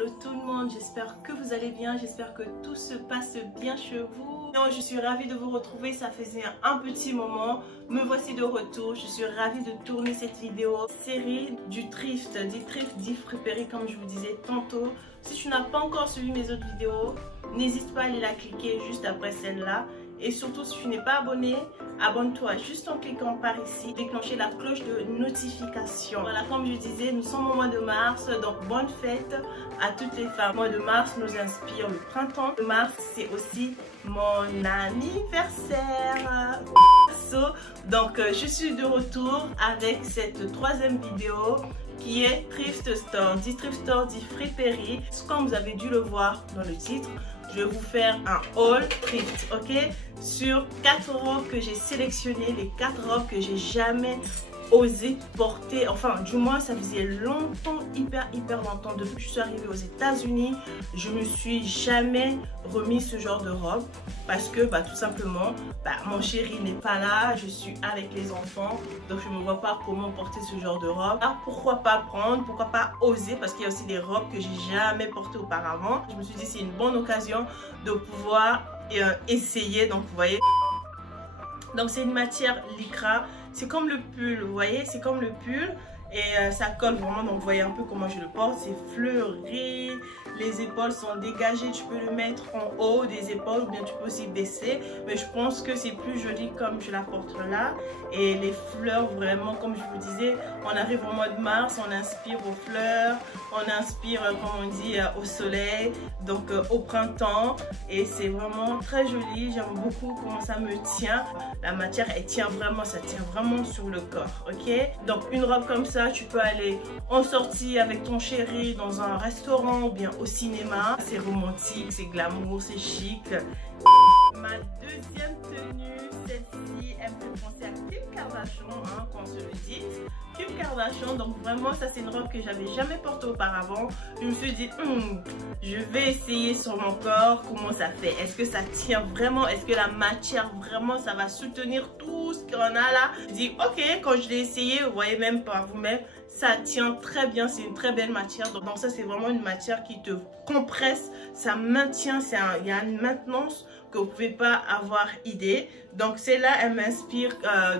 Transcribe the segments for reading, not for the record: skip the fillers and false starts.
Hello tout le monde, j'espère que vous allez bien, j'espère que tout se passe bien chez vous. Non, je suis ravie de vous retrouver, ça faisait un petit moment, me voici de retour. Je suis ravie de tourner cette vidéo série du thrift, dit friperie comme je vous disais tantôt. Si tu n'as pas encore suivi mes autres vidéos, n'hésite pas à aller la cliquer juste après celle-là. Et surtout, si tu n'es pas abonné, abonne-toi juste en cliquant par ici, déclencher la cloche de notification. Voilà, comme je disais, nous sommes au mois de mars, donc bonne fête à toutes les femmes. Le mois de mars nous inspire le printemps. Le mars, c'est aussi mon anniversaire. Donc, je suis de retour avec cette troisième vidéo qui est Thrift Store, dit friperie. Comme vous avez dû le voir dans le titre, je vais vous faire un haul thrift, ok, sur 4 robes que j'ai sélectionnées, les 4 robes que j'ai jamais osé porter. Enfin, du moins, ça faisait longtemps, hyper longtemps. Depuis que je suis arrivée aux États-Unis, je me suis jamais remis ce genre de robe parce que, tout simplement, mon chéri n'est pas là, je suis avec les enfants, donc je ne vois pas comment porter ce genre de robe. Alors, pourquoi pas prendre, pourquoi pas oser, parce qu'il y a aussi des robes que j'ai jamais portées auparavant. Je me suis dit, c'est une bonne occasion de pouvoir essayer. Donc, vous voyez, donc c'est une matière lycra. C'est comme le pull, vous voyez, c'est comme le pull et ça colle vraiment. Donc vous voyez un peu comment je le porte, c'est fleuri, les épaules sont dégagées, tu peux le mettre en haut des épaules ou bien tu peux aussi baisser, mais je pense que c'est plus joli comme je la porte là. Et les fleurs, vraiment, comme je vous disais, on arrive au mois de mars, on inspire aux fleurs, on inspire, comme on dit, au soleil, donc au printemps, et c'est vraiment très joli. J'aime beaucoup comment ça me tient, la matière elle tient vraiment, ça tient vraiment sur le corps, ok. Donc une robe comme ça, tu peux aller en sortie avec ton chéri dans un restaurant ou bien au cinéma. C'est romantique, c'est glamour, c'est chic. Ma deuxième tenue, celle-ci, elle me fait penser à Kim Kardashian, qu'on se le dise. Kim Kardashian, donc vraiment ça c'est une robe que j'avais jamais portée auparavant. Je me suis dit, je vais essayer sur mon corps comment ça fait. Est-ce que ça tient vraiment? Est-ce que la matière vraiment ça va soutenir tout ce qu'on a là? Je dis ok, quand je l'ai essayé, vous voyez même par vous-même, ça tient très bien, c'est une très belle matière. Donc ça c'est vraiment une matière qui te compresse, ça maintient, il y a une maintenance que vous ne pouvez pas avoir idée. Donc celle-là, elle m'inspire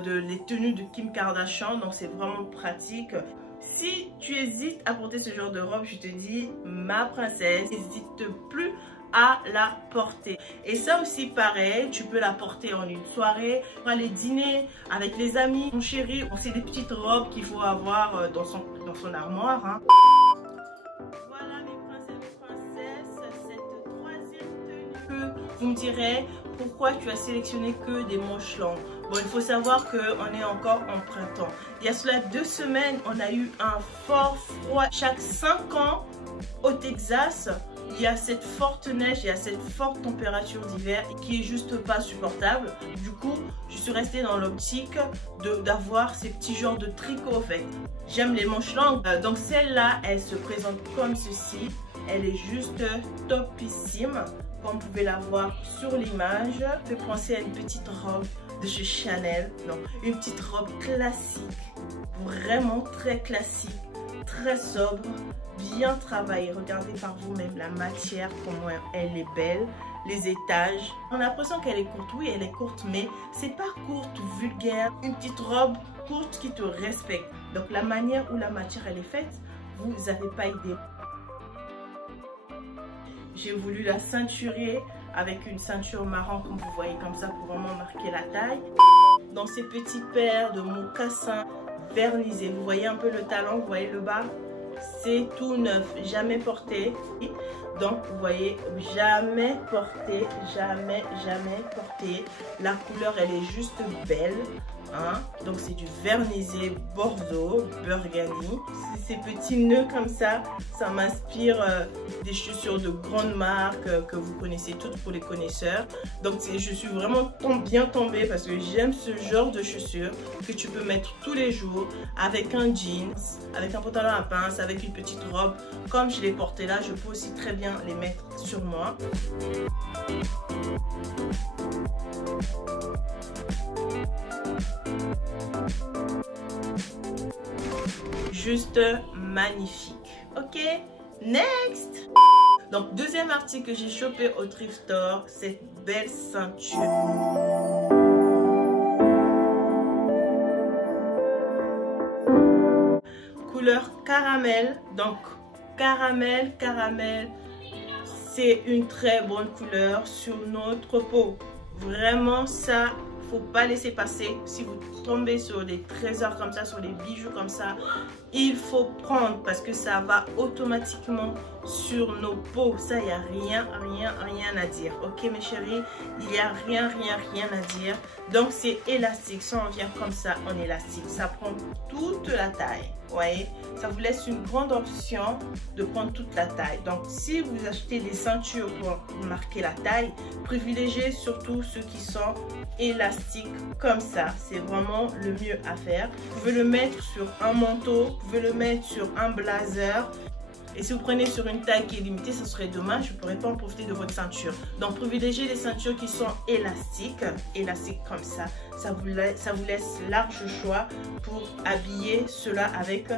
les tenues de Kim Kardashian, donc c'est vraiment pratique. Si tu hésites à porter ce genre de robe, je te dis, ma princesse, n'hésite plus à la porter. Et ça aussi pareil, tu peux la porter en une soirée, pour aller dîner avec les amis, mon chéri. C'est des petites robes qu'il faut avoir dans son armoire, Voilà mes princesses, cette troisième tenue que vous me direz pourquoi tu as sélectionné que des manches longues. Bon, il faut savoir qu'on est encore en printemps. Il y a cela 2 semaines, on a eu un fort froid. Chaque 5 ans au Texas, il y a cette forte neige, il y a cette forte température d'hiver qui est juste pas supportable. Du coup, je suis restée dans l'optique d'avoir ces petits genres de tricots en fait. J'aime les manches longues. Donc celle-là, elle se présente comme ceci. Elle est juste topissime. Comme vous pouvez la voir sur l'image, fait penser à une petite robe de chez Chanel. Non, une petite robe classique, vraiment très classique, très sobre, bien travaillée. Regardez par vous-même la matière, comment elle est belle, les étages. On a l'impression qu'elle est courte. Oui, elle est courte, mais c'est pas courte, vulgaire. Une petite robe courte qui te respecte. Donc la manière où la matière elle est faite, vous n'avez pas idée. J'ai voulu la ceinturer avec une ceinture marron comme vous voyez comme ça pour vraiment marquer la taille. Dans ces petites paires de mocassins vernisés, vous voyez un peu le talon, vous voyez le bas, c'est tout neuf, jamais porté. Donc vous voyez, jamais porté, jamais porté. La couleur elle est juste belle. Donc c'est du vernisé bordeaux, burgundy. Ces petits nœuds comme ça m'inspire des chaussures de grandes marques que vous connaissez toutes pour les connaisseurs. Donc je suis vraiment bien tombée parce que j'aime ce genre de chaussures que tu peux mettre tous les jours avec un jeans, avec un pantalon à pince, avec une petite robe. Comme je l'ai porté là, je peux aussi très bien les mettre sur moi. Juste magnifique, ok. Next! Donc, deuxième article que j'ai chopé au thrift store, cette belle ceinture. Couleur caramel. Donc, caramel. C'est une très bonne couleur sur notre peau. Vraiment, ça, faut pas laisser passer. Si vous tombez sur des trésors comme ça, sur des bijoux comme ça, il faut prendre parce que ça va automatiquement sur nos peaux. Ça, il n'y a rien à dire. Ok mes chéris, il n'y a rien à dire. Donc c'est élastique. Ça, on vient comme ça en élastique. Ça prend toute la taille. Vous voyez, ça vous laisse une grande option de prendre toute la taille. Donc si vous achetez des ceintures pour marquer la taille, privilégiez surtout ceux qui sont élastiques comme ça. C'est vraiment le mieux à faire. Vous pouvez le mettre sur un manteau, vous pouvez le mettre sur un blazer. Et si vous prenez sur une taille qui est limitée, ça serait dommage, je ne pourrais pas en profiter de votre ceinture. Donc privilégiez les ceintures qui sont élastiques comme ça. Ça vous laisse large choix pour habiller cela avec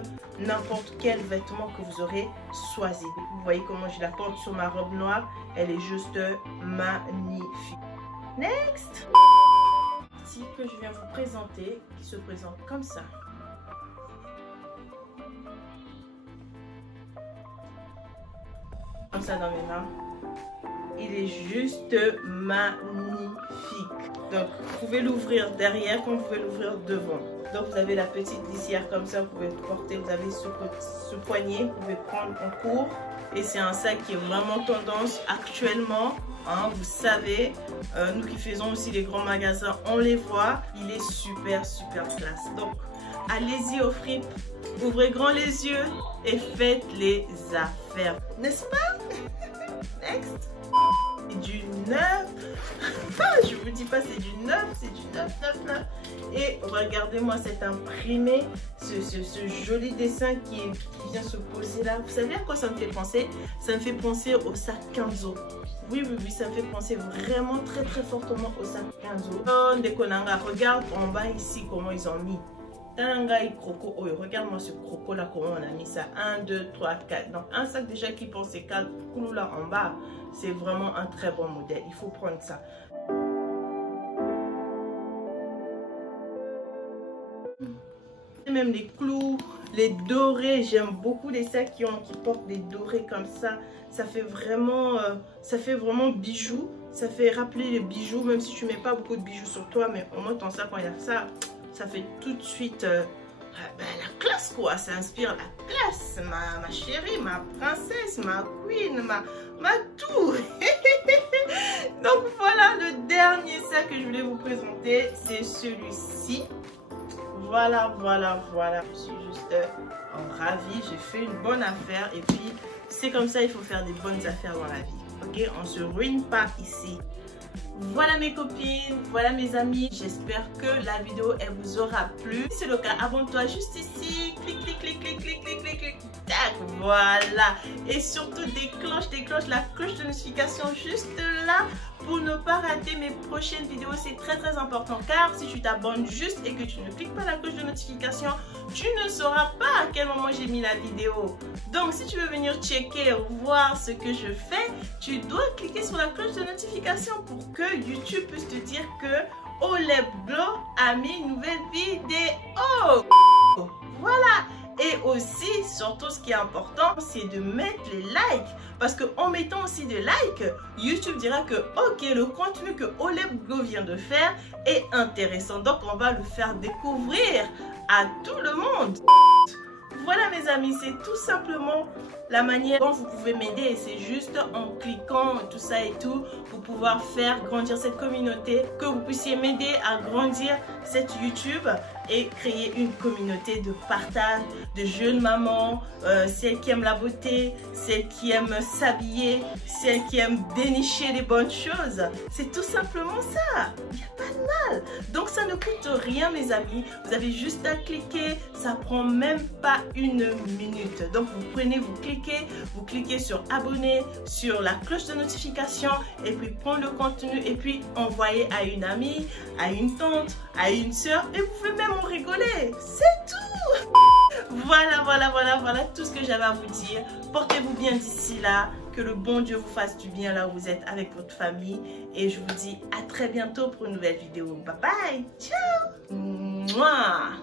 n'importe quel vêtement que vous aurez choisi. Vous voyez comment je la porte sur ma robe noire, elle est juste magnifique. Next! Que je viens vous présenter, qui se présente comme ça. Comme ça dans mes mains. Il est juste magnifique. Donc vous pouvez l'ouvrir derrière comme vous pouvez l'ouvrir devant. Donc vous avez la petite lissière comme ça, vous pouvez le porter, vous avez ce poignet, vous pouvez prendre en cours. Et c'est un sac qui est vraiment tendance actuellement. Hein, vous savez, nous qui faisons aussi les grands magasins, on les voit. Il est super classe. Donc, allez-y au Fripe, ouvrez grand les yeux et faites les affaires. N'est-ce pas? Next. C'est du neuf. Je vous dis pas, c'est du neuf, c'est du neuf. Et regardez-moi cet imprimé, ce joli dessin qui vient se poser là. Vous savez à quoi ça me fait penser? Ça me fait penser au sac Kenzo. Oui, ça me fait penser vraiment très fortement au sac Kenzo. Regarde en bas ici comment ils ont mis. Regarde-moi ce croco là, comment on a mis ça. 1, 2, 3, 4. Donc un sac déjà qui porte ces 4 clous là en bas, c'est vraiment un très bon modèle. Il faut prendre ça. Même les clous, les dorés, j'aime beaucoup les sacs qui portent des dorés comme ça. Ça fait vraiment bijoux. Ça fait rappeler les bijoux, même si tu mets pas beaucoup de bijoux sur toi, mais au moins ton sac quand il y a ça, ça fait tout de suite la classe quoi. Ça inspire la classe, ma chérie, ma princesse, ma queen, ma tout. Donc voilà le dernier sac que je voulais vous présenter, c'est celui-ci. Voilà. Je suis juste ravie. J'ai fait une bonne affaire. Et puis, c'est comme ça, il faut faire des bonnes affaires dans la vie. Ok, on ne se ruine pas ici. Voilà mes copines, voilà mes amis. J'espère que la vidéo, elle vous aura plu. Si c'est le cas, abonne-toi juste ici. Clic. Tac, voilà. Et surtout, déclenche la cloche de notification juste là pour ne pas rater mes prochaines vidéos. C'est très important car si tu t'abonnes juste et que tu ne cliques pas la cloche de notification, tu ne sauras pas à quel moment j'ai mis la vidéo. Donc si tu veux venir checker, voir ce que je fais, tu dois cliquer sur la cloche de notification pour que YouTube puisse te dire que Olebglow a mis une nouvelle vidéo. Voilà. Et aussi, surtout ce qui est important, c'est de mettre les likes. Parce qu'en mettant aussi des likes, YouTube dira que ok, le contenu que Olebglow vient de faire est intéressant. Donc on va le faire découvrir à tout le monde. Voilà mes amis, c'est tout simplement la manière dont vous pouvez m'aider. C'est juste en cliquant tout ça et tout pour pouvoir faire grandir cette communauté, que vous puissiez m'aider à grandir cette YouTube et créer une communauté de partage de jeunes mamans, celles qui aiment la beauté, celles qui aiment s'habiller, celles qui aiment dénicher les bonnes choses. C'est tout simplement ça. Il n'y a pas de mal. Donc ça ne coûte rien mes amis. Vous avez juste à cliquer. Ça prend même pas une minute. Donc vous prenez, vous cliquez sur abonner, sur la cloche de notification et puis prendre le contenu et puis envoyer à une amie, à une tante, à une soeur et vous pouvez même en rigoler. C'est tout. Voilà tout ce que j'avais à vous dire. Portez-vous bien d'ici là. Que le bon Dieu vous fasse du bien là où vous êtes avec votre famille. Et je vous dis à très bientôt pour une nouvelle vidéo. Bye bye. Ciao. Mouah.